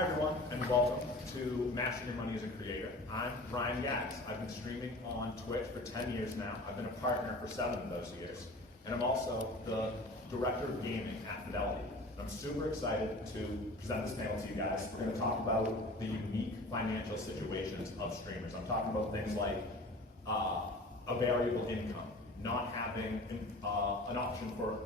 Hi everyone, and welcome to Mastering Your Money as a Creator. I'm Ryan Gags. I've been streaming on Twitch for 10 years now. I've been a partner for 7 of those years. And I'm also the Director of Gaming at Fidelity. I'm super excited to present this panel to you guys. We're going to talk about the unique financial situations of streamers. I'm talking about things like a variable income, not having an option for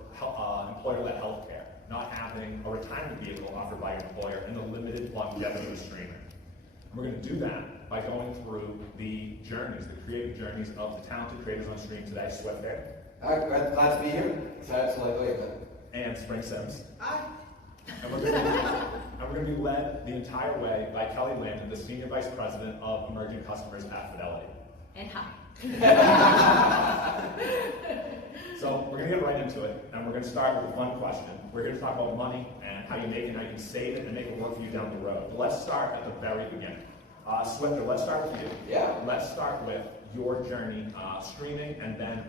employer-led health care, not having a retirement vehicle offered by your employer, and the limited longevity of streaming. And we're going to do that by going through the journeys, the creative journeys of the talented creators on stream today, Swiftor. Hi, glad to be here. Excited to wait a bit. And Springsims. Hi. And we're going to be led the entire way by Kelly Landon, the Senior Vice President of Emerging Customers at Fidelity. And hi. So we're going to get right into it, and we're going to start with a fun question. We're here to talk about money and how you make it, and how you can save it and make it work for you down the road. But let's start at the very beginning. Swiftor, let's start with you. Yeah. Let's start with your journey streaming, and then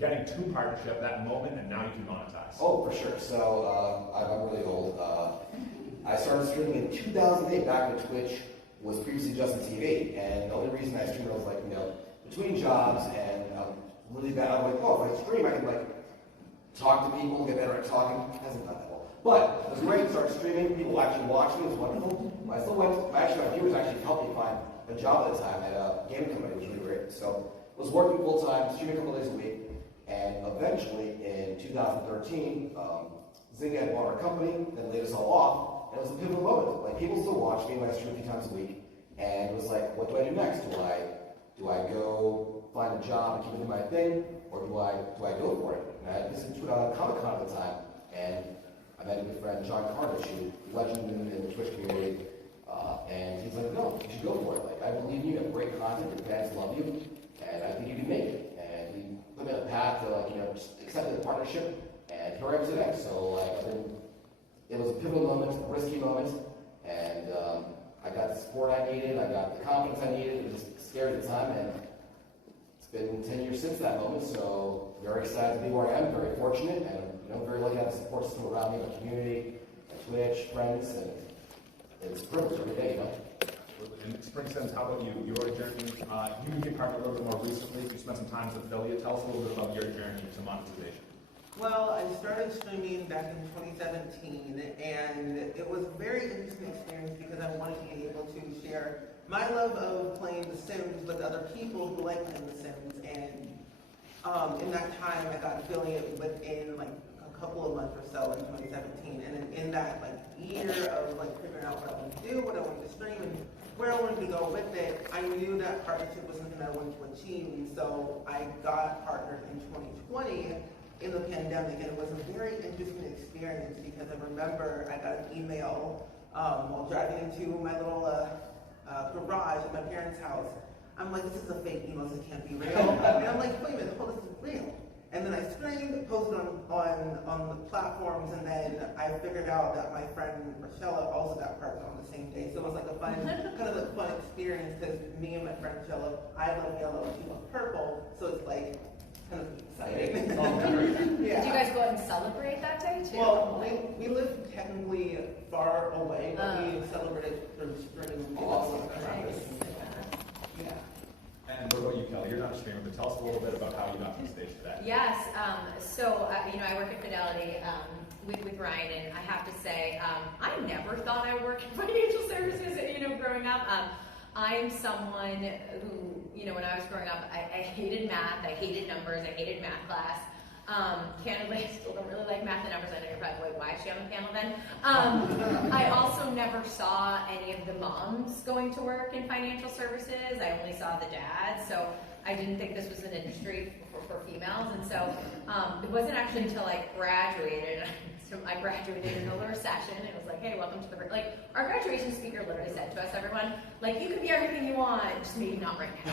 getting to partnership, that moment, and now you can monetize. Oh, for sure. So I'm really old. I started streaming in 2008, back when Twitch was previously just on TV, and the only reason I streamed was like, between jobs, and really bad. I'm like, oh, if I stream, I can like talk to people, get better at talking. It hasn't done that well. But it was great to start streaming. People actually watch me. It was wonderful. I still went. My viewers actually helped me find a job at the time at a gaming company. It was really great. So I was working full time, streaming a couple days a week, and eventually in 2013, Zynga had bought our company, then laid us all off, and it was a pivotal moment. Like, people still watch me when I stream a few times a week, and it was like, what do I do next? Do I go find a job and keep doing my thing, or do I go for it? And I listened to it on Comic-Con at the time, and I met a good friend, John Carnage, who legend in the Twitch community, and he's like, no, you should go for it. Like, I believe you have great content, your fans love you, and I think you can make it. And he put me on a path to just accept the partnership, and here I am today. So it was a pivotal moment, a risky moment, and I got the support I needed, I got the confidence I needed. It was just scary at the time, and it's been 10 years since that moment, so very excited to be where I am, very fortunate, and very lucky to have the support system around me, my community, my Twitch, friends, and it's a privilege every day, And Springsims, how about you? Your journey, you became partner a little bit more recently. You spent some time as an affiliate. Tell us a little bit about your journey to monetization. Well, I started streaming back in 2017, and it was a very interesting experience because I wanted to be able to share my love of playing The Sims with other people who like playing The Sims. And in that time, I got affiliate within like a couple of months or so in 2017. And in that year of figuring out what I wanted to do, what I wanted to stream, and where I wanted to go with it, I knew that partnership was something I wanted to achieve. And so I got partnered in 2020 in the pandemic, and it was a very interesting experience because I remember I got an email while driving into my little garage at my parents' house. I'm like, this is a fake email, this can't be real. And I'm like, wait a minute, hold, this is real. And then I streamed, posted on the platforms, and then I figured out that my friend Rochella also got partnered on the same day. So it was like a fun, kind of a fun experience because me and my friend Rochella, I love yellow and she loves purple, so it's like kind of exciting. Yeah. Did you guys go out and celebrate that day too? Well, we live technically far away, but we celebrated through streaming. Awesome. Yeah. And what about you, Kelly? You're not a streamer, but tell us a little bit about how you got to the stage today. Yes. So I work at Fidelity with Ryan, and I have to say, I never thought I would work in financial services. Growing up, I'm someone who, when I was growing up, I hated math, I hated numbers, I hated math class. Candidly, I still don't really like math and numbers. I know you're probably like, why is she on the panel then? I also never saw any of the moms going to work in financial services. I only saw the dads, so I didn't think this was an industry for females. And so it wasn't actually until I graduated. So I graduated in a recession. It was like, hey, welcome to the, our graduation speaker literally said to us, everyone, you can be everything you want, just maybe not right now.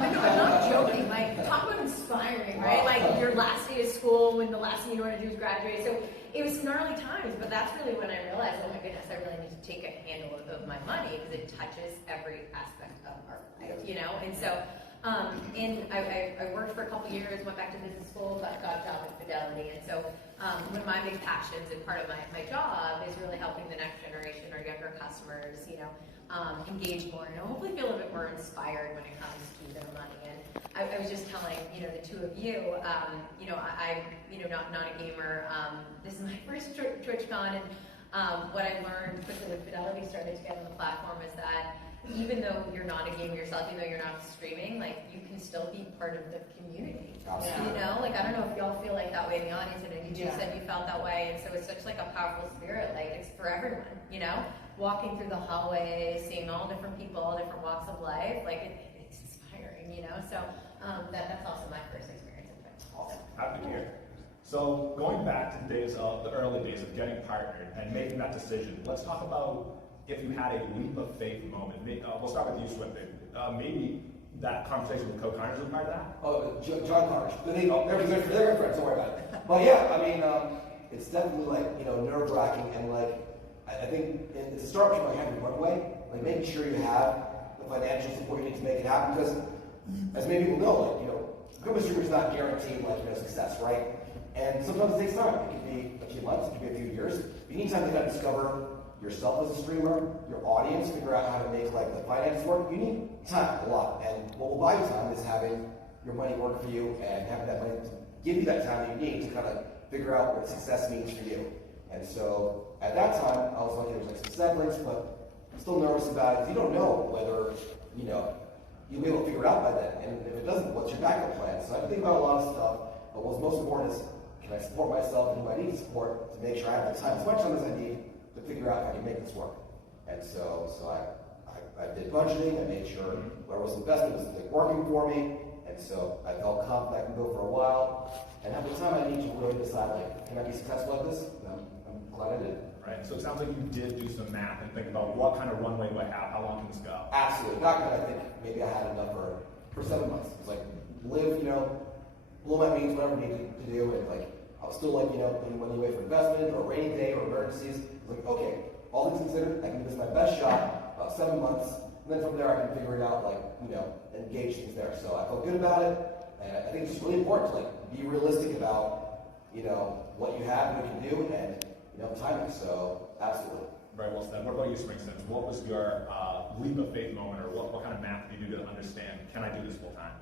I'm not joking, talk about inspiring, right? Your last day of school when the last thing you want to do is graduate. So it was gnarly times, but that's really when I realized, oh my goodness, I really need to take a handle of my money because it touches every aspect of our life, And so, and I worked for a couple years, went back to business school, got a job at Fidelity, and so one of my big passions and part of my job is really helping the next generation or younger customers, engage more, and hopefully feel a little bit more inspired when it comes to their money. And I was just telling, the two of you, I'm, not a gamer. This is my first TwitchCon, and what I learned quickly when Fidelity started to get on the platform is that even though you're not a gamer yourself, even though you're not streaming, like, you can still be part of the community. Absolutely. I don't know if y'all feel like that way in the audience, and you two said you felt that way, and so it's such like a powerful spirit, like, it's for everyone, walking through the hallways, seeing all different people, all different walks of life, like, it's inspiring, so that's also my first experience in Twitch. Awesome. Happy to hear. So going back to the early days of getting partnered and making that decision, let's talk about if you had a leap of faith moment. We'll start with you, Swiftor. Maybe that conversation with co-partners was part of that? Oh, John Carter. They're good friends, don't worry about it. But yeah, I mean, it's definitely like, nerve-wracking, and like, I think it's a startup you might have in one way, like making sure you have the financial support you need to make it happen, because as many people know, like, becoming a streamer is not guaranteed, like, success, right? And sometimes it takes time. It could be a few months, it could be a few years. But you need time to kind of discover yourself as a streamer, your audience, figure out how to make like the finance work. You need time a lot, and what will buy you time is having your money work for you and having that money give you that time that you need to kind of figure out what success means for you. And so at that time, I was lucky there was like some siblings, but I'm still nervous about it because you don't know whether you'll be able to figure it out by then. And if it doesn't, what's your backup plan? So I have to think about a lot of stuff. But what's most important is, can I support myself and who I need to support to make sure I have the time, as much time as I need, to figure out if I can make this work. And so I did budgeting. I made sure where I was invested was like working for me. And so I felt confident I can go for a while. And at the time, I need to really decide, like, can I be successful at this? And I'm glad I did. Right. So it sounds like you did do some math and think about what kind of runway do I have? How long can this go? Absolutely. Back then, I think maybe I had enough for 7 months. It was like, live, blow my means, whatever I needed to do. And like, I was still like, putting money away for investment or a rainy day or emergencies. I was like, okay, all things considered, I can give this my best shot, about 7 months. And then from there, I can figure it out, like, and gauge things there. So I felt good about it. And I think it's just really important to, like, be realistic about, what you have and what you can do, and, timing. So, absolutely. Very well said. What about you, Springsims? What was your leap of faith moment, or what kind of math did you do to understand, can I do this full time?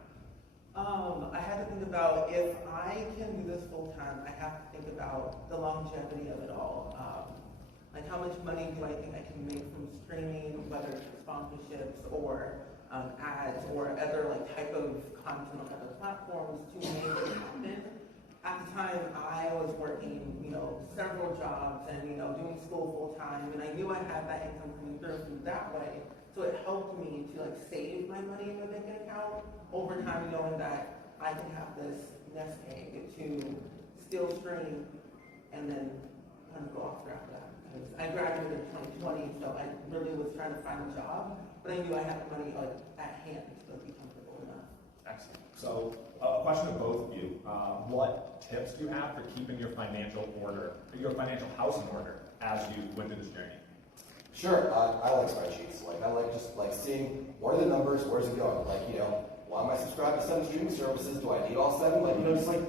I had to think about, if I can do this full time, I have to think about the longevity of it all. Like, how much money do I think I can make from streaming, whether it's sponsorships or ads or other like type of content on other platforms to make it happen. At the time, I was working, several jobs and, doing school full time, and I knew I had that income coming through that way. So it helped me to like save my money in my bank account over time, knowing that I can have this nest egg to still stream and then kind of go off after that. Because I graduated in 2020, so I really was trying to find a job, but I knew I had the money like at hand to be comfortable enough. Excellent. So a question to both of you. What tips do you have for keeping your financial house in order as you went through this journey? Sure, I like spreadsheets. Like, I like just like seeing what are the numbers, where's it going? Like, why am I subscribed to 7 streaming services? Do I need all 7? Like, just like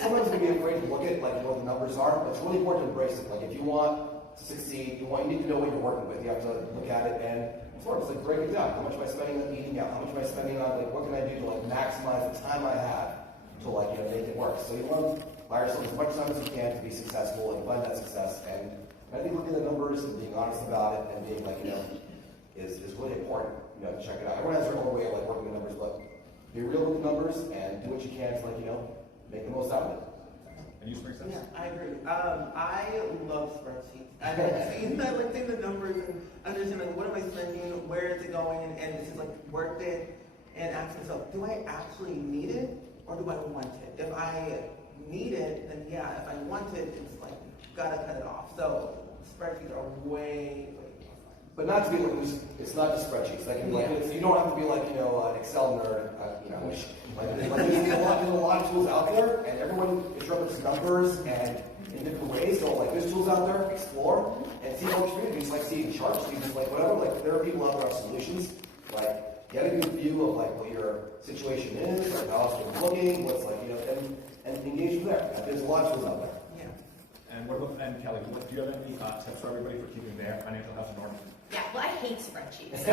sometimes we can be afraid to look at like what the numbers are, but it's really important to embrace it. Like, if you want to succeed, you need to know what you're working with. You have to look at it, and it's hard. It's like, break it down. How much am I spending on eating out? How much am I spending on, like, what can I do to like maximize the time I have to like make it work? So you want to buy yourself as much time as you can to be successful and find that success. And I think looking at the numbers and being honest about it and being like, is really important. To check it out. Everyone has their own way of like working the numbers, but be real with the numbers and do what you can to like, make the most out of it. And you, Springsims? Yeah, I agree. I love spreadsheets. I like seeing the numbers and understand like what am I spending, where is it going, and this is like worth it. And ask myself, do I actually need it or do I want it? If I need it, then yeah. If I want it, it's like gotta cut it off. So spreadsheets are way. But not to be like, it's not just spreadsheets. That can be like, you don't have to be like, an Excel nerd, there's a lot of tools out there, and everyone is struggling with numbers and in different ways. So like, there's tools out there, explore, and see what you're doing. Just like seeing charts, see just like whatever. Like, there are people out there with solutions. Like, get a good view of like what your situation is, like how it's been looking, what's like, and engage from there. There's a lot of tools out there. And And what about, and Kelly, do you have any tips for everybody for keeping their financial house in order? Yeah, well, I hate spreadsheets.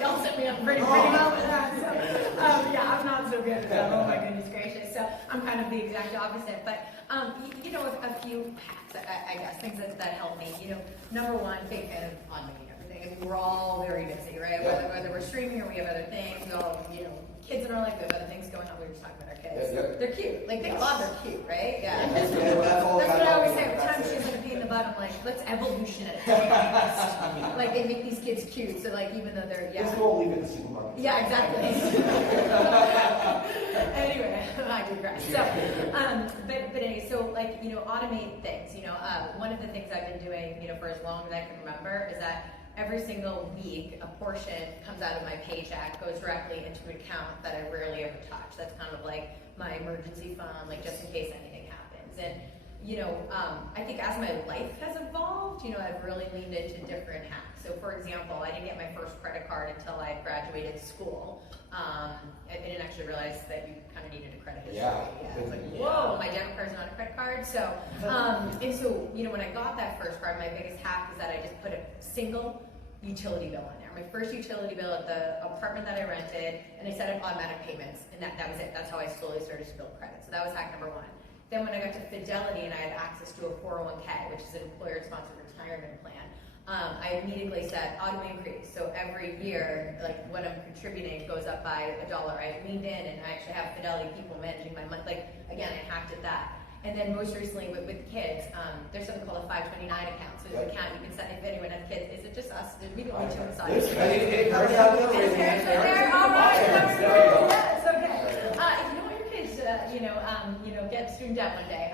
Y'all set me up pretty well with that. So, yeah, I'm not so good at that. Oh my goodness gracious. So I'm kind of the exact opposite. But you know, a few hacks, I guess, things that help me. You know, number one, big fan of automating everything. I mean, we're all very busy, right? Whether we're streaming or we have other things, we all, you know, kids in our life, we have other things going on. We were just talking about our kids. Yep. They're cute. Like, thank God they're cute, right? Yeah. That's all That's what I always say. Every time That's she's it. like a pain in the butt, I'm like, let's evolution it. Like, they make these kids cute, so like, even though they're, yeah. Just go leave it in the supermarket. Yeah, exactly. Anyway, I digress. So, but anyway, so like, you know, automate things. You know, one of the things I've been doing, you know, for as long as I can remember is that every single week, a portion comes out of my paycheck, goes directly into an account that I rarely ever touch. That's kind of like my emergency fund, like just in case anything happens. And, you know, I think as my life has evolved, you know, I've really leaned into different hacks. So for example, I didn't get my first credit card until I graduated school. I didn't actually realize that you kind of needed a credit history. Yeah. It's like, whoa, my debit card's not a credit card. So, and so, you know, when I got that first card, my biggest hack is that I just put a single utility bill in there. My first utility bill at the apartment that I rented, and I set up automatic payments, and that was it. That's how I slowly started to build credit. So that was hack number one. Then when I got to Fidelity and I had access to a 401k, which is an employer-sponsored retirement plan, I immediately said auto increase. So every year, like what I'm contributing goes up by $1. I leaned in, and I actually have Fidelity people managing my money. Like again, I hacked at that. And then most recently with kids, there's something called a 529 account. So there's an account you can set if anyone has kids. Is it just us? Did we the only two inside? There's any parents out there raising hands? There, all right. Yes, okay. If you don't want your kids to, get student debt one day,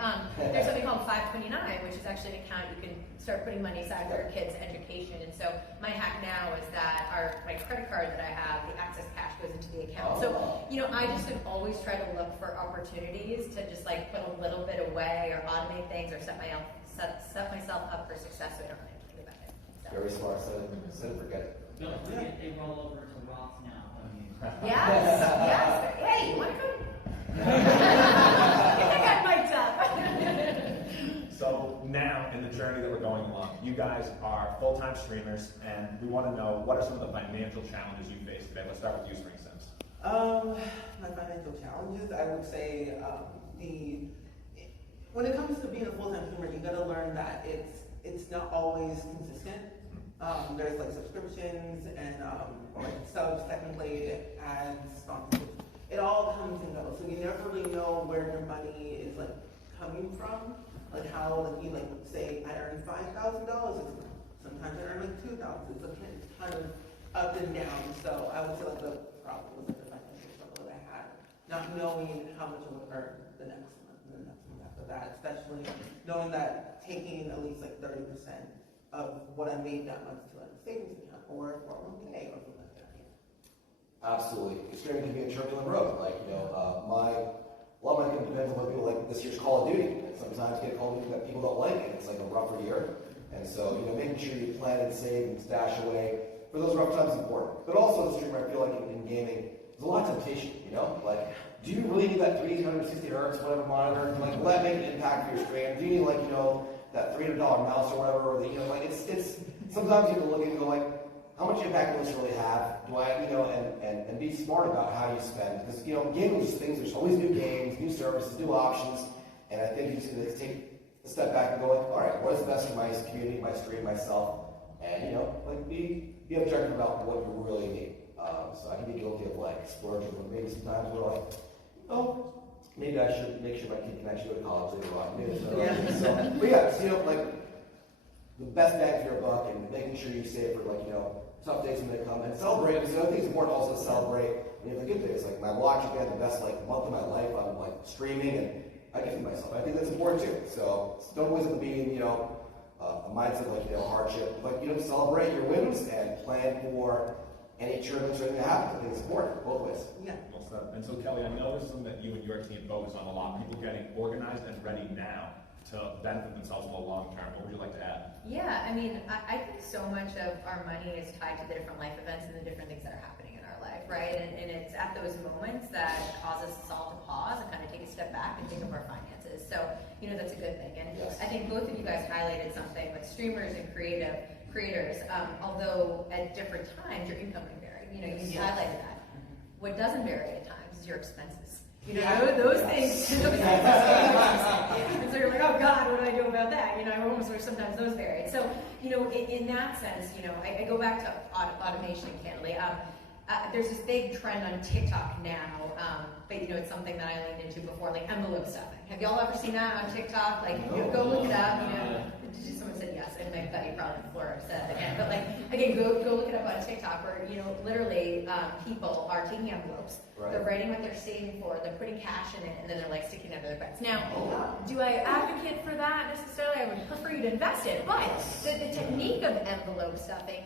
there's something called 529, which is actually an account you can start putting money aside for your kids' education. And so my hack now is that my credit card that I have, the access cash goes into the account. So, you know, I just have always tried to look for opportunities to just like put a little bit away or automate things or set myself up for success so I don't have to think about it. So. Very smart, so forget it. No, they roll over to Roth now. I mean. Yes. Hey, you want to go? I got mic'd up. So now, in the journey that we're going along, you guys are full-time streamers, and we want to know what are some of the financial challenges you face today. Let's start with you, Springsims. My financial challenges, I would say, when it comes to being a full-time streamer, you gotta learn that it's not always consistent. There's like subscriptions and or like subs, technically, ads, sponsorships. It all comes and goes, so you never really know where your money is like coming from. Like how, like you say, I earned $5,000 this month. Sometimes I earn like $2,000. It's kind of up and down. So I would say like the problem was like the financial struggle that I had, not knowing how much I would earn the next month and the next month after that. Especially knowing that taking at least like 30% of what I made that month to like a savings account or 401k or something like that. Absolutely. Streaming can be a turbulent road. Like, you know, a lot of my income depends on what people like this year's Call of Duty. And sometimes you get Call of Duty that people don't like, and it's like a rougher year. And so, you know, making sure you plan and save and stash away for those rough times is important. But also, as a streamer, I feel like in gaming, there's a lot of temptation, you know? Like, do you really need that 360 hertz, whatever monitor? Like, will that make an impact for your stream? Do you need, like, you know, that $300 mouse or whatever? Or the, you know, like, it's sometimes you have to look at it and go, like, how much impact will this really have? Do I, you know, and be smart about how you spend. Because, you know, gaming is just things, there's always new games, new services, new options. And I think you just need to take a step back and go, like, all right, what is best for my community, my stream, myself? And, you know, like, be objective about what you really need. So I can be guilty of, like, splurging, but maybe sometimes we're like, oh, maybe I should make sure my kid can actually go to college later on. But yeah, so, you know, like, the best bang for your buck and making sure you save for, like, you know, tough days when they come and celebrate. Because the other thing is important also to celebrate. You know, the good days, like my watch again, the best like month of my life. I'm like streaming and I give myself. I think that's important too. So don't always have to be in, you know, a mindset of like, you know, hardship. But, you know, celebrate your wins and plan for any turbulence or anything that happens. I think it's important both ways. Yeah. Well said. And so, Kelly, I know this is something that you and your team focus on a lot. People getting organized and ready now to benefit themselves in the long term. What would you like to add? Yeah, I mean, I think so much of our money is tied to the different life events and the different things that are happening in our life. right? And it's at those moments that causes us all to pause and kind of take a step back and think of our finances. So, that's a good thing. And Yes. I think both of you guys highlighted something with streamers and creators, although at different times your income can vary. You Yes. highlighted that. What doesn't vary at times is your expenses. Yeah. Those things. And so you're like, oh God, what do I do about that? I almost wish sometimes those varied. So, in that sense, I go back to automation, candidly. There's this big trend on TikTok now, but it's something that I leaned into before, like envelope stuffing. Have y'all ever seen that on TikTok? Like, go look it up. Someone said yes, and my buddy probably before said it again. But again, go look it up on TikTok, where literally people are taking envelopes. Right. They're writing what they're saving for. They're putting cash in it, and then they're sticking it under their beds. Now, do I advocate for that necessarily? I would prefer you to invest it, but the technique of envelope stuffing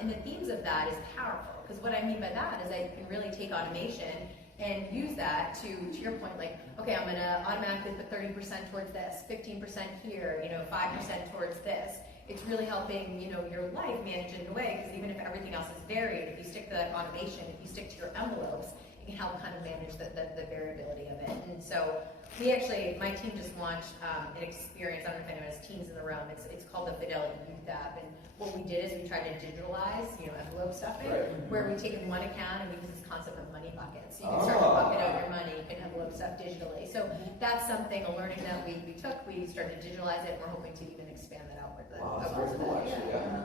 and the themes of that is powerful. Because what I mean by that is I can really take automation and use that to your point, okay, I'm gonna automatically put 30% towards this, 15% here, 5% towards this. It's really helping, your life manage it in a way, because even if everything else is varied, if you stick to that automation, if you stick to your envelopes, it can help kind of manage the variability of it. And so my team just launched an experience, I don't know if anyone has teams in the room, it's called the Fidelity Youth app. And what we did is we tried to digitalize, envelope stuffing, where we take in one account and we use this concept of money buckets. So you can start to bucket out your money, you can envelope stuff digitally. So that's something, a learning that we took, we started to digitalize it, and we're hoping to even expand that outward. Wow, that's very cool, actually, yeah.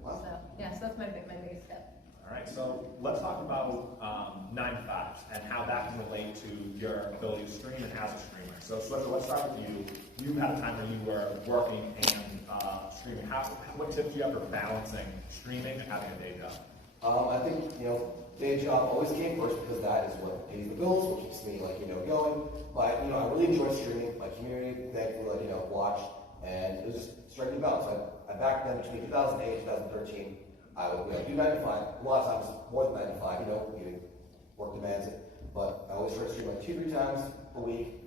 Wow. So that's my biggest tip. All right, so let's talk about 9 to 5s and how that can relate to your ability to stream and as a streamer. So Swiftor, let's start with you. You had a time where you were working and streaming. What tips do you have for balancing streaming and having a day job? I think, day job always came first because that is what pays the bills, what keeps me, going. But, I really enjoy streaming. My community, thankfully, watched, and it was just striking balance. I back then, between 2008 and 2013, I would do 9 to 5. A lot of times, more than 9 to 5, even work demands it. But I always try to stream 2-3 times a week,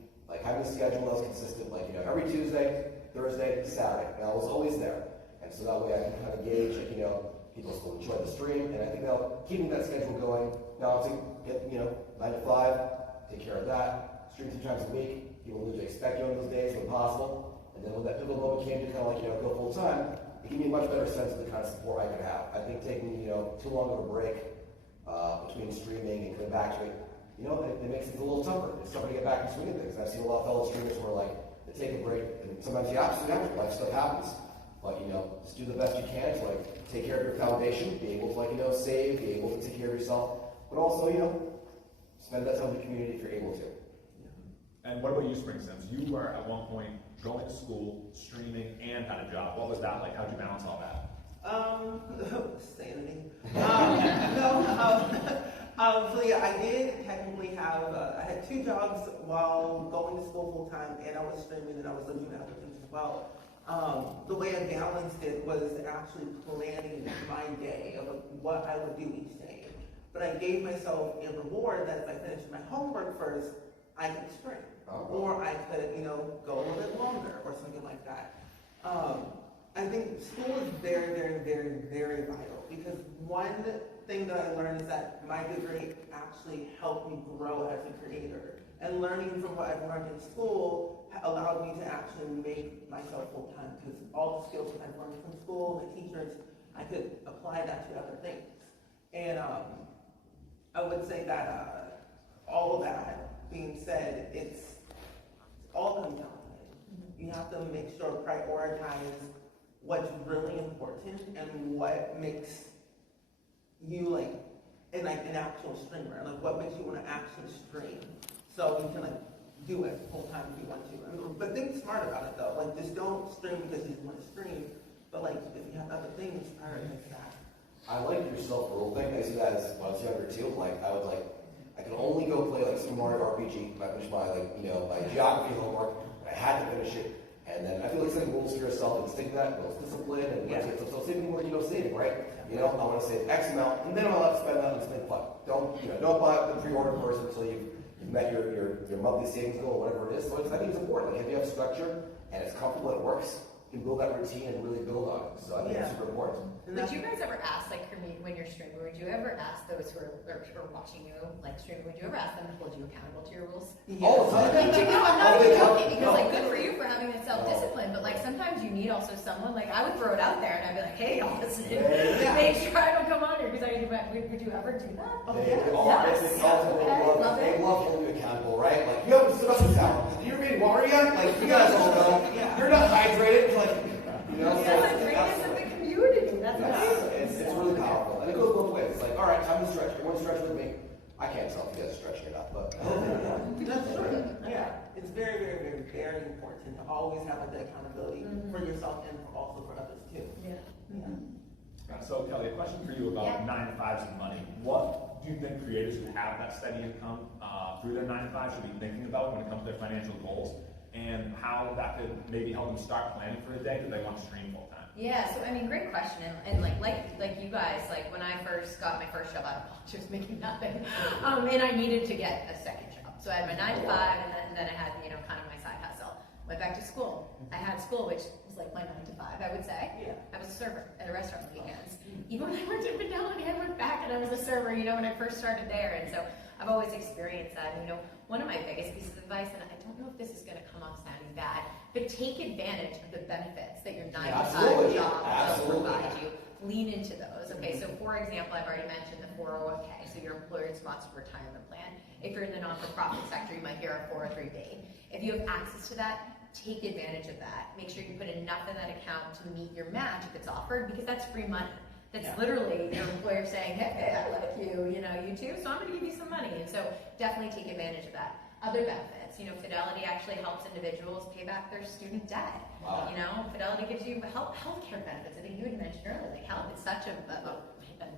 having a schedule that was consistent, every Tuesday, Thursday, Saturday. And I was always there. And so that way I can kind of gauge, people still enjoy the stream. And I think now keeping that schedule going, now to get, 9 to 5, take care of that, stream 3 times a week. People usually expect you on those days when possible. And then when that pivotal moment came to kind of go full time, it gave me a much better sense of the kind of support I could have. I think taking, too long of a break between streaming and coming back to it, it makes things a little tougher. It's tougher to get back to swinging things. I've seen a lot of fellow streamers where they take a break, and sometimes you absolutely have to, life stuff happens. But just do the best you can to take care of your foundation, be able to save, be able to take care of yourself, but also spend that time with the community if you're able to. And what about you, Springsims? You were at one point going to school, streaming, and had a job. What was that like? How'd you balance all that? Sanity. So yeah, I did technically have, I had 2 jobs while going to school full time, and I was streaming, and I was living out as well. The way I balanced it was actually planning my day of what I would do each day. But I gave myself a reward that if I finished my homework first, I could stream. Or I could, go a little bit longer or something like that. I think school is very, very, very, very vital, because one thing that I learned is that my degree actually helped me grow as a creator. And learning from what I've learned in school allowed me to actually make myself full-time, because all the skills that I've learned from school, my teachers, I could apply that to other things. And I would say that all of that being said, it's all comes down to it. You have to make sure prioritize what's really important and what makes you an actual streamer, what makes you want to actually stream, so you can do it full time if you want to. But think smart about it though. Just don't stream because you just want to stream, but if you have other things, prioritize that. I like your self-rule thing. I see that as when I was younger too. I could only go play Super Mario RPG if I finished my my geography homework. I had to finish it, and then I feel setting rules for yourself and stick to that, builds discipline, and so saving more, saving, right? I want to save X amount, and then I'll have to spend that and spend fun. Don't buy the pre-order first until you've met your monthly savings goal, or whatever it is. So I think it's important. If you have structure and it's comfortable and it works, can build that routine and really build on it. So I think it's super important. Would you guys ever ask, like, when you're streaming, would you ever ask those who are watching you, like, streaming, would you ever ask them to hold you accountable to your rules? All the time. I'm not even joking, because, like, good for you for having that self-discipline, but, like, sometimes you need also someone, like, I would throw it out there, and I'd be like, hey, y'all, listen, make sure I don't come on here, because would you ever do that? They love holding you accountable, right? Like, you haven't stood up this hour. You made water yet? Like, you guys all know. You're not hydrated. Like, you know, yeah, the greatness of the community. That's it's really powerful. And it goes both ways. It's like, all right, time to stretch. You want to stretch with me? I can't tell if you guys are stretching or not, but That's true. Yeah, it's very, very, very, very important to always have the accountability for yourself and also for others too. Yeah. So Kelly, a question for you about 9 to 5s and money. What do you think creators who have that steady income through their 9 to 5 should be thinking about when it comes to their financial goals, and how that could maybe help them start planning for a day that they want to stream full time? Yeah, so I mean, great question, and like you guys, like when I first got my first job out of college, I was making nothing, and I needed to get a second job. So I had my 9 to 5, and then I had kind of my side hustle. Went back to school. I had school, which was like my 9 to 5, I would say. Yeah. I was a server at a restaurant on weekends. Even when I worked at Fidelity, I went back and I was a server, when I first started there, and so I've always experienced that. And, one of my biggest pieces of advice, and I don't know if this is going to come off sounding bad, but take advantage of the benefits that your 9 to 5 job will provide you. Lean into those. Okay, so for example, I've already mentioned the 401k, so your employer-sponsored retirement plan. If you're in the non-for-profit sector, you might hear a 403b. If you have access to that, take advantage of that. Make sure you put enough in that account to meet your match if it's offered, because that's free money. That's literally your employer saying, hey, I like you, you too, so I'm going to give you some money. And so definitely take advantage of that. Other benefits, Fidelity actually helps individuals pay back their student debt. Wow. Fidelity gives you healthcare benefits. I think you had mentioned earlier, like health is such a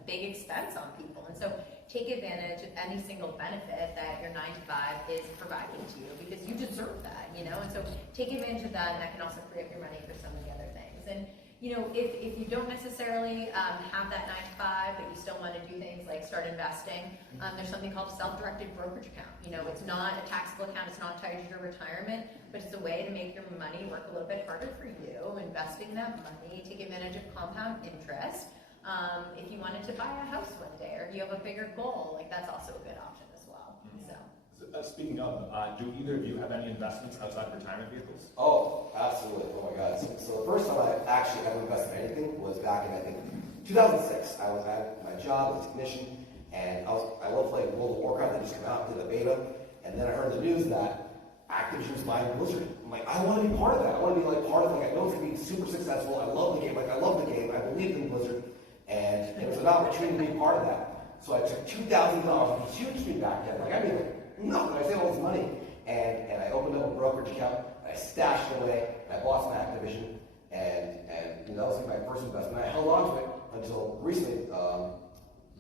big expense on people. And so take advantage of any single benefit that your 9 to 5 is providing to you, because you deserve that, And so take advantage of that, and that can also free up your money for some of the other things. And if you don't necessarily have that 9 to 5, but you still want to do things like start investing, there's something called a self-directed brokerage account. It's not a taxable account, it's not tied to your retirement, but it's a way to make your money work a little bit harder for you, investing that money, take advantage of compound interest. If you wanted to buy a house one day, or if you have a bigger goal, that's also a good option as well. Speaking of, do either of you have any investments outside retirement vehicles? Oh, absolutely. Oh my God. So the first time I actually ever invested in anything was back in, I think, 2006. I was at my job as a technician, and I loved playing World of Warcraft. They just came out, did a beta, and then I heard the news that Activision was buying Blizzard. I'm like, I want to be part of that. I want to be part of it. I know it's going to be super successful. I love the game. I love the game. I believed in Blizzard, and it was an opportunity to be part of that. So I took $2,000, which was huge to me back then. I saved all this money, and I opened up a brokerage account, and I stashed it away, and I bought some Activision, and that was my first investment. I held on to it until recently.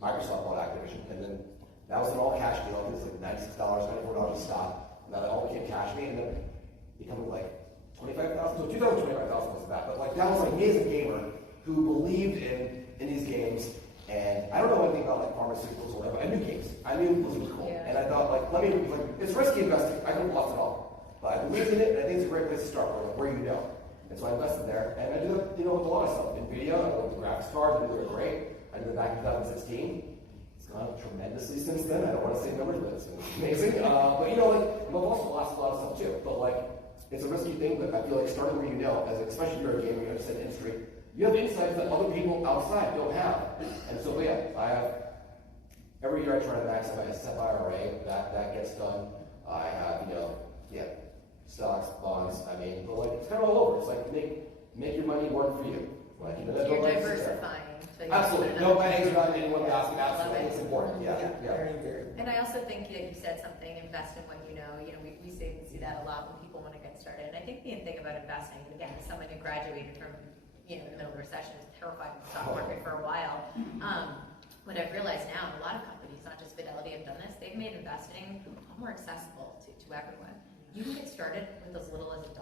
Microsoft bought Activision, and then that was an all-cash deal. I think it was $96, $94 a stock. And that all became cash me, and then becoming $25,000. So 2025,000 was that, but that was me as a gamer who believed in these games. And I don't know anything about pharmaceuticals or whatever. I knew games. I knew Blizzard was cool. Yeah. And I thought it's risky investing. I could have lost it all. But I believed in it, and I think it's a great place to start where you know. And so I invested there. And I did it, with a lot of stuff. NVIDIA, I went to graphics cards, I knew they were great. I did it back in 2016. It's gone up tremendously since then. I don't want to say numbers, but it's amazing. But I've also lost a lot of stuff too. But it's a risky thing, but I feel starting where you know, especially if you're a gamer, you understand the industry, you have insights that other people outside don't have. And so, I have, every year I try to max out my SEP IRA, that gets done. I have, stocks, bonds, but it's kind of all over. It's make your money work for you. You're diversifying. So absolutely. No bangs around anyone asking. Absolutely. It's important. Yeah. Very, very. And I also think that you said something, invest in what you know. We see that a lot when people want to get started. And I think the thing about investing, again, as someone who graduated from in the middle of the recession, is terrified of the stock market for a while. What I've realized now, and a lot of companies, not just Fidelity, have done this, they've made investing a lot more accessible to everyone. You can get started with as little as $1.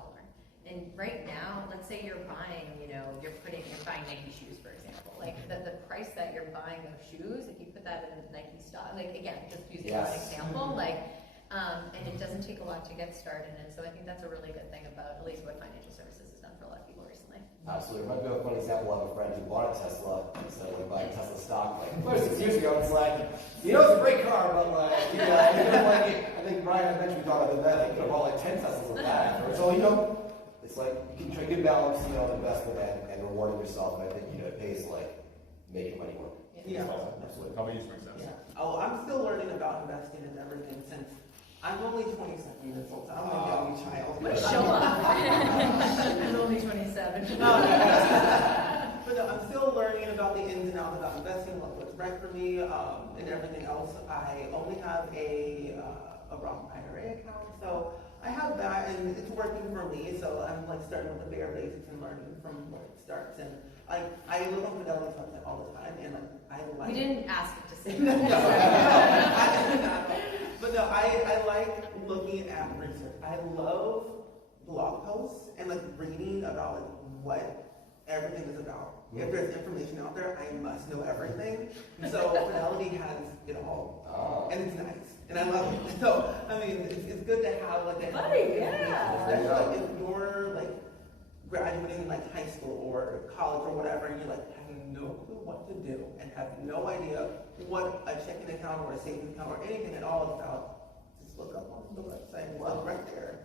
And right now, let's say you're buying, you're buying Nike shoes, for example. The price that you're buying those shoes, if you put that in Nike stock, again, just using one example, and it doesn't take a lot to get started. And so I think that's a really good thing about at least what financial services has done for a lot of people recently. Absolutely. Reminds me of a funny example. I have a friend who bought a Tesla instead of like buying Tesla stock like 5 or 6 years ago. It's like, you know, it's a great car, but like, you know, like I think Brian had mentioned we thought of that. Like, you know, bought like 10 Teslas of that afterwards. So, you know, it's like you can try to balance, you know, investment and rewarding yourself. And I think, you know, it pays to like make your money work. Yeah. Absolutely. How about you, Springsims? Yeah. Oh, I'm still learning about investing and everything since I'm only 27 years old, so I'm a young child. Show up. I'm only 27. But no, I'm still learning about the ins and outs about investing, what's right for me, and everything else. I only have a Roth IRA account, so I have that, and it's working for me. So I'm like starting with the bare basics and learning from where it starts. And I look on Fidelity's website all the time, and like I like. We didn't ask it to say No, that. but no, I like looking at research. I love blog posts and like reading about like what everything is about. If there's information out there, I must know everything. So Fidelity has it all, and it's nice, and I love it. So I mean, it's good to have like that. Buddy, yeah. Especially like if you're like graduating like high school or college or whatever, and you're like have no clue what to do and have no idea what a checking account or a savings account or anything at all is about. Just look up on the website. Well, right there.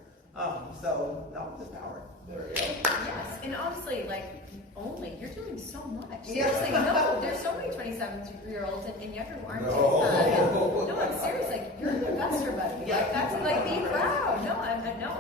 So knowledge is power. There we go. Yes, and honestly, like, you're doing so much. Yeah. Seriously, no, there's so many 27-year-olds and younger who aren't. No, I'm serious. Like, you're an investor, buddy. Yeah. Like, that's like be proud. No,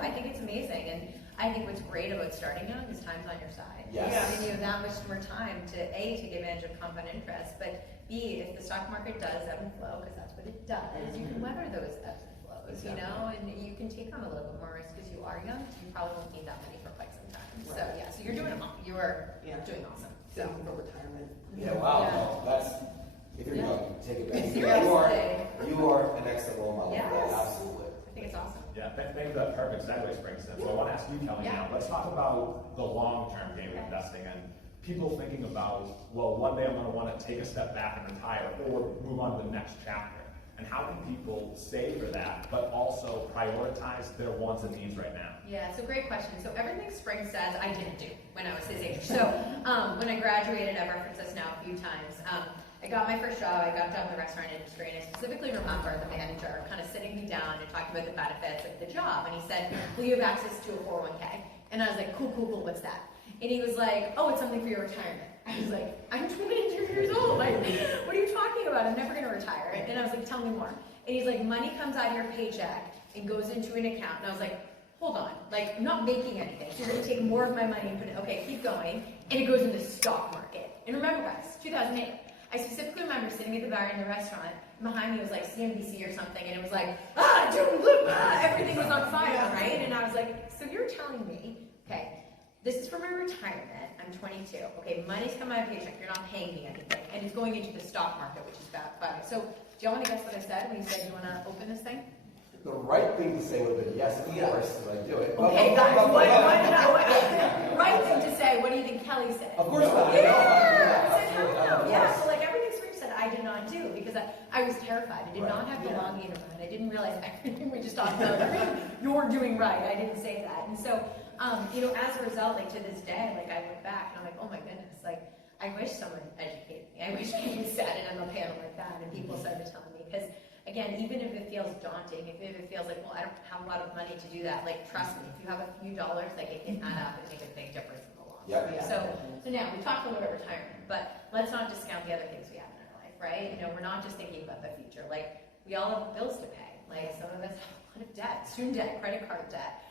I think it's amazing, and I think what's great about starting young is time's on your side. Yes. And you have that much more time to take advantage of compound interest, but B, if the stock market does ebb and flow, because that's what it does, you can weather those ebbs and flows, you know, and you can take on a little bit more risk because you are young, so you probably won't need that money for quite some time. Right. So yeah, so you're doing doing awesome. Saving for retirement. Yeah, wow. Yeah. No, that's, if you're Yeah. young, take it back. Seriously. You are an excellent role model. Yes. Absolutely. I think it's awesome. Yeah, thank you for that perfect segue, Springsims. So I want to ask you, Kelly, Yeah. now. Let's talk about the long-term game of Okay. investing and people thinking about, well, one day I'm going to want to take a step back and retire or move on to the next chapter. And how can people save for that, but also prioritize their wants and needs right now? Yeah, it's a great question. So everything Spring says, I didn't do when I was his age. So when I graduated, I've referenced this now a few times. I got my first job, I got a job in the restaurant industry, and I specifically remember the manager kind of sitting me down and talking about the benefits of the job. And he said, will you have access to a 401k? And I was like, cool, what's that? And he was like, oh, it's something for your retirement. I was like, I'm 22 years old. Like, what are you talking about? I'm never going to retire. And I was like, tell me more. And he's like, money comes out of your paycheck and goes into an account. And I was like, hold on. Like, I'm not making anything. So you're going to take more of my money and put it, okay, keep going. And it goes into the stock market. And remember, guys, 2008. I specifically remember sitting at the bar in the restaurant. Behind me was like CNBC or something. And it was like, everything was on fire, right? And I was like, so you're telling me, okay, this is for my retirement. I'm 22. Okay, money's coming out of paycheck. You're not paying me anything. And it's going into the stock market, which is bad. So, do y'all want to guess what I said when you said you want to open this thing? The right thing to say would have been yes, of course, and I do it. Okay, guys, right thing to say. What do you think Kelly said? Of course not. Yeah, I said hell no. Yeah, so like everything Spring said, I did not do because I was terrified. I did not have the long game in mind. I didn't realize everything we just talked about. Everything you're doing right. I didn't say that, and so. You know, as a result, like to this day, like I look back and I'm like, oh my goodness, like I wish someone educated me. I wish people sat in on a panel like that and people started telling me. Because again, even if it feels daunting, if it feels like, well, I don't have a lot of money to do that, like trust me, if you have a few dollars, like it can add up and make a big difference in the long run. Yep. So now we talked a little bit about retirement, but let's not discount the other things we have in our life, right? You know, we're not just thinking about the future. Like we all have bills to pay. Like some of us have a lot of debt, student debt, credit card debt.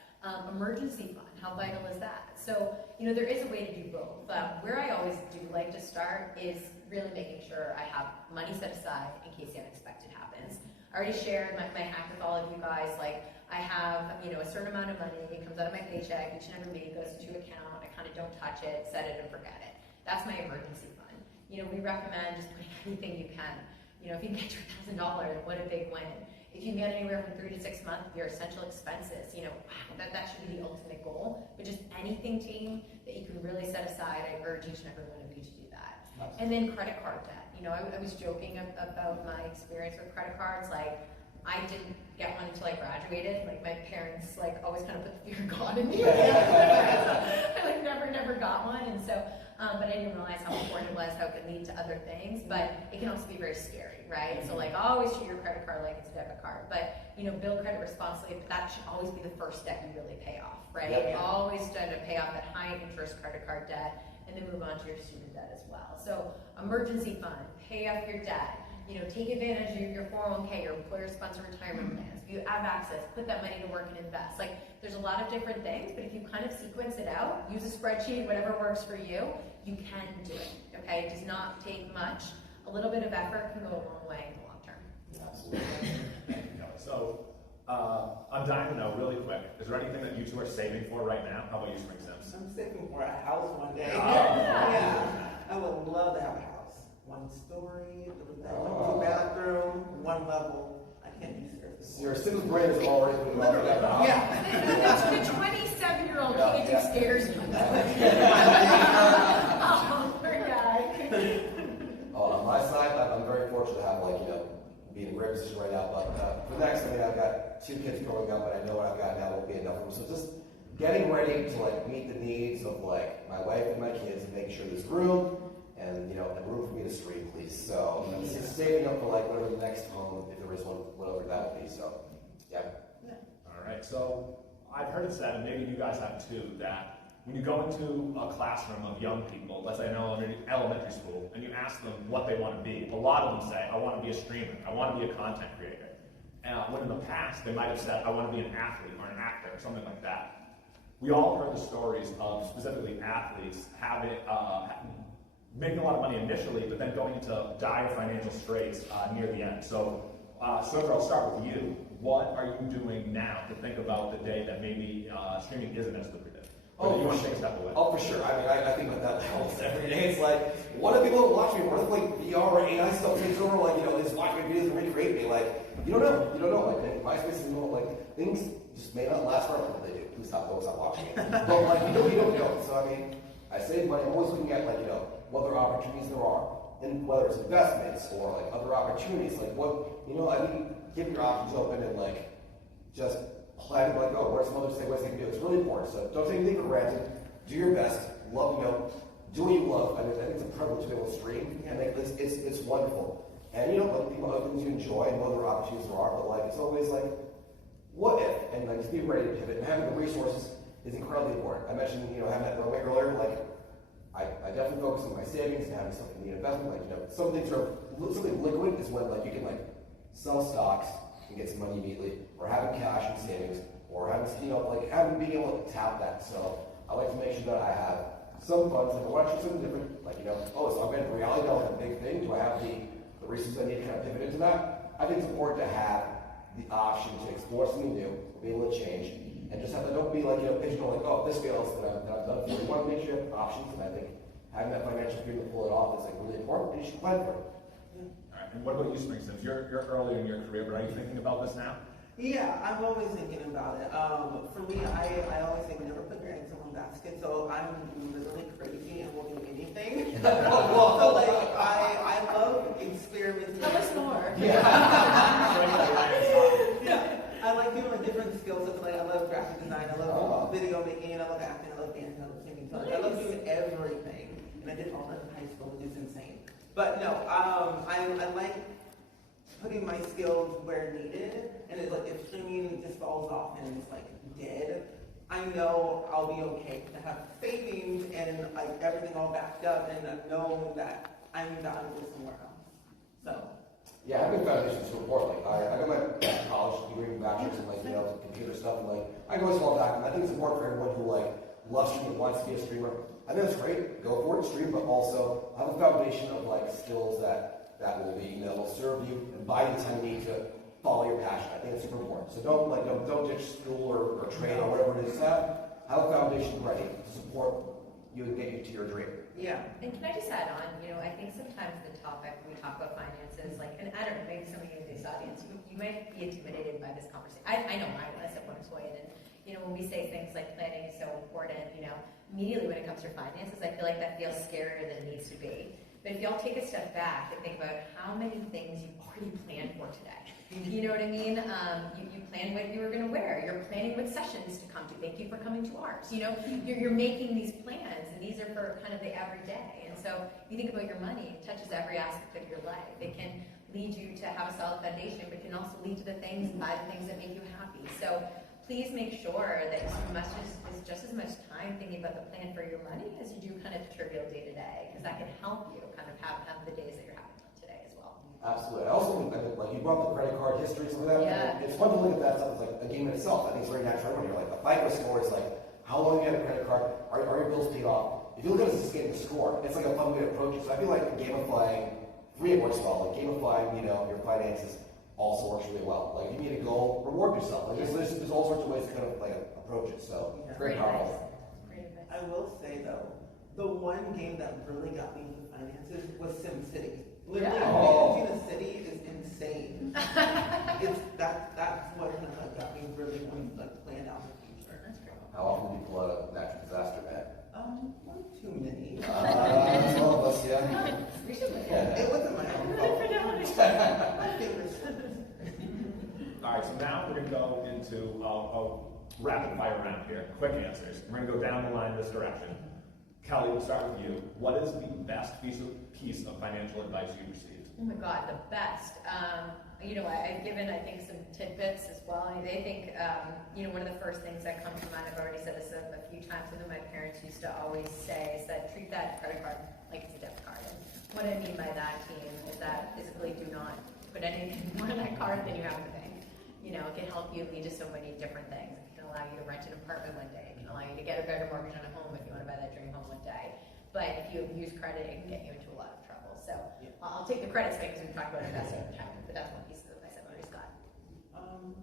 Emergency fund, how vital is that? So, you know, there is a way to do both. Where I always do like to start is really making sure I have money set aside in case the unexpected happens. I already shared my hack with all of you guys. Like, I have, you know, a certain amount of money. It comes out of my paycheck each and every week, goes into an account. I kind of don't touch it, set it and forget it. That's my emergency fund. You know, we recommend just putting anything you can. You know, if you can get $2,000, what a big win. If you can get anywhere from 3 to 6 months of your essential expenses, you know, wow, that should be the ultimate goal. But just anything, team, that you can really set aside, I urge each and every one of you to do that. And then credit card debt. You know, I was joking about my experience with credit cards. Like, I didn't get one until I graduated. Like my parents like always kind of put the fear of God in me. I like never got one, and so but I didn't realize how important it was, how it could lead to other things. But it can also be very scary, right? So like always treat your credit card like it's a debit card, but build credit responsibly. But that should always be the first debt you really pay off, right? Yep. Always try to pay off that high interest credit card debt, and then move on to your student debt as well. So emergency fund, pay off your debt. Take advantage of your 401k, your employer-sponsored retirement plans. If you have access, put that money to work and invest. Like, there's a lot of different things, but if you kind of sequence it out, use a spreadsheet, whatever works for you, you can do it, okay? It does not take much. A little bit of effort can go a long way in the long term. Absolutely. So, I'm dying to know really quick, is there anything that you two are saving for right now? How about you, Springsims? I'm saving for a house one day. Oh. Yeah, I would love to have a house. 1 story, 2 bathroom, 1 level. I can't be serious. Your Sims brain is already putting on that house. Yeah. The 27-year-old can't do stairs. Oh, poor guy. On my side, I'm very fortunate to have, be in a great position right now. But for next, I've got 2 kids growing up, and I know what I've got now won't be enough for them. So just getting ready to meet the needs of my wife and my kids, and making sure there's room and room for me to stream, please. So I'm just saving up for whatever the next home, if there is one, whatever that would be. So yeah. All right, so I've heard it said, and maybe you guys have too, that when you go into a classroom of young people, let's say in elementary school, and you ask them what they want to be, a lot of them say, I want to be a streamer, I want to be a content creator. When in the past, they might have said, I want to be an athlete or an actor or something like that. We all heard the stories of specifically athletes making a lot of money initially, but then going into dire financial straits near the end. So, Swiftor, I'll start with you. What are you doing now to think about the day that maybe streaming isn't as lucrative? Or do you want to take a step away? Oh, for sure. I think about that almost every day. It's like, what if people don't watch me? What if VR or AI stuff takes over? They just watch my videos and recreate me. You don't know. You don't know. MySpace is things just may not last forever. They do. Please stop watching it. But you don't know. So I save money. I'm always looking at what other opportunities there are, and whether it's investments or other opportunities. Keep your options open and just plan what are some other ways they can do it. It's really important. So don't take anything for granted. Do your best. Love, do what you love. I think it's a privilege to be able to stream, and it's wonderful. And people have things you enjoy and what other opportunities there are, but it's always what if? And just be ready to pivot. And having the resources is incredibly important. I mentioned having that runway earlier. I definitely focus on my savings and having something in the investment. Some things are something liquid is when you can sell stocks and get some money immediately, or having cash and savings, or having being able to tap that. So I like to make sure that I have some funds. I want to do something different. So I'm in reality now a big thing. Do I have the resources I need to kind of pivot into that? I think it's important to have the option to explore something new, be able to change, and just have that. Don't be pigeonhole this fails that I've done for you. You want to make sure you have options, and I think having that financial freedom to pull it off is really important, and you should plan for it. All right, and what about you, Springsims? You're earlier in your career, but are you thinking about this now? Yeah, I'm always thinking about it. For me, I always say never put your eggs in one basket. So I'm literally crazy and will do anything. So I love experimenting. Tell us more. Yeah. I like doing different skill sets. I love graphic design. I love video making. I love acting. I love dancing. I love singing. So I love doing everything. And I did all that in high school, which is insane. But no, I like putting my skills where needed, and if streaming just falls off and it's dead, I know I'll be okay to have savings and everything all backed up, and I know that I'm valuable somewhere else. So yeah, having foundation is so important. I got my college degree in bachelor's in computer stuff, and I can always fall back, and I think it's important for everyone who loves streaming and wants to be a streamer. I think that's great. Go for it, stream, but also have a foundation of skills that will be will serve you and buy you the time you need to follow your passion. I think it's super important. So don't ditch school or trade or whatever it is. Have a foundation ready to support you and get you to your dream. yeah. And can I just add on, I think sometimes the topic when we talk about finances, and I don't know, maybe some of you in this audience, you might be intimidated by this conversation. I know I was at one point, and when we say things like planning is so important, immediately when it comes to finances, I feel like that feels scarier than it needs to be. But if y'all take a step back and think about how many things you've already planned for today. You know what I mean? You planned what you were going to wear. You're planning what sessions to come to. Thank you for coming to ours. You know, you're making these plans, and these are for kind of the everyday. And so you think about your money, it touches every aspect of your life. It can lead you to have a solid foundation, but it can also lead to the things, buy the things that make you happy. So please make sure that you is just as much time thinking about the plan for your money as you do kind of the trivial day to day, because that can help you kind of have the days that you're having today as well. Absolutely. I also think, like you brought up the credit card history, some of that. Yeah. It's fun to look at that stuff as like a game in itself. I think it's very natural when you're like a FICO score is like how long you had a credit card, are your bills paid off? If you look at it as a getting a score, it's like a fun way to approach it. So I feel like gamifying, it works well. Like gamifying, your finances also works really well. Like if you need a goal, reward yourself. Like there's all sorts of ways to kind of like approach it. So it's very powerful. Great advice. I will say though, the one game that really got me into finances was SimCity. Literally, managing a city is insane. That's what kind of got me really wanting to plan out the future. That's great. How often do you pull out a natural disaster event? Not too many. That's all of us, yeah. Recently. Yeah. It wasn't my own fault. Fidelity. My favorite. All right, so now we're going to go into a rapid fire round here. Quick answers. We're going to go down the line this direction. Kelly, we'll start with you. What is the best piece of financial advice you've received? Oh my God, the best. I've given, I think, some tidbits as well. They think, one of the first things that comes to mind, I've already said this a few times, something my parents used to always say is that treat that credit card like it's a debit card. And what I mean by that, team, is that physically do not put anything more on that card than you have in the bank. It can help you lead to so many different things. It can allow you to rent an apartment one day. It can allow you to get a better mortgage on a home if you want to buy that dream home one day. But if you abuse credit, it can get you into a lot of trouble. So I'll take the credit thing because we talked about investing in retirement, but that's one piece of advice I've always got.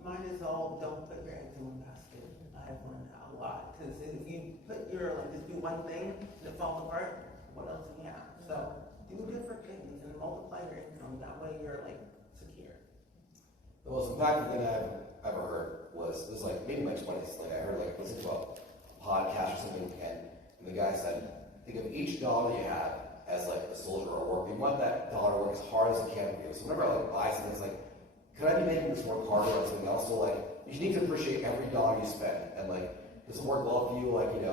Mine is all don't put your eggs in one basket. I've learned that a lot because if you put just do one thing and it falls apart, what else do you have? So do different things and multiply your income. That way you're secure. The most impactful thing I've ever heard was maybe my 20s. I heard listen to a podcast or something, and the guy said, think of each dollar you have as a soldier or work. You want that dollar to work as hard as it can for you. So whenever I buy something, it's could I be making this work harder or something else? So you need to appreciate every dollar you spend. And does it work well for you? In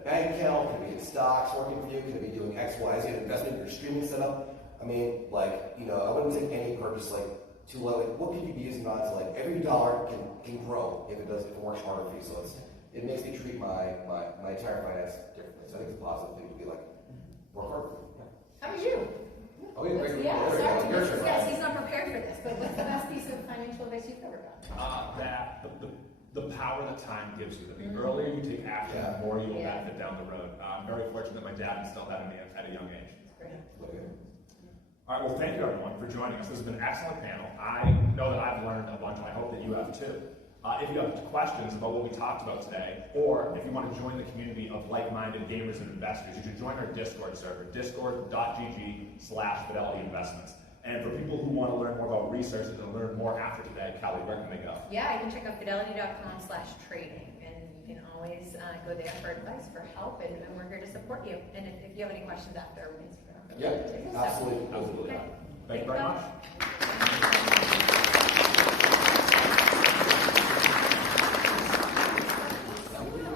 a bank account, could it be in stocks working for you? Could it be doing X, Y, Z, an investment in your streaming setup? I mean, I wouldn't take any purchase too low. What could you be using on to every dollar can grow if it works harder for you. So it makes me treat my entire finance differently. So I think it's a positive thing to be work hard. Yeah. How about you? Oh, we had a great Yeah, report. sorry, Your turn, yes, Ryan. he's not prepared for this, but what's the best piece of financial advice you've ever gotten? That the power that time gives you. That the earlier you take action, the more you will benefit down the road. I'm very fortunate that my dad instilled that in me at a young age. Great. Okay. All right, well, thank you everyone for joining us. This has been an excellent panel. I know that I've learned a bunch, and I hope that you have too. If you have questions about what we talked about today, or if you want to join the community of like-minded gamers and investors, you should join our Discord server, discord.gg/Fidelity Investments. And for people who want to learn more about research and learn more after today, Kelly, where can they go? Yeah, you can check out fidelity.com/trading, and you can always go there for advice, for help, and we're here to support you. And if you have any questions after, Yeah, absolutely. Absolutely. Okay. Thank you very much.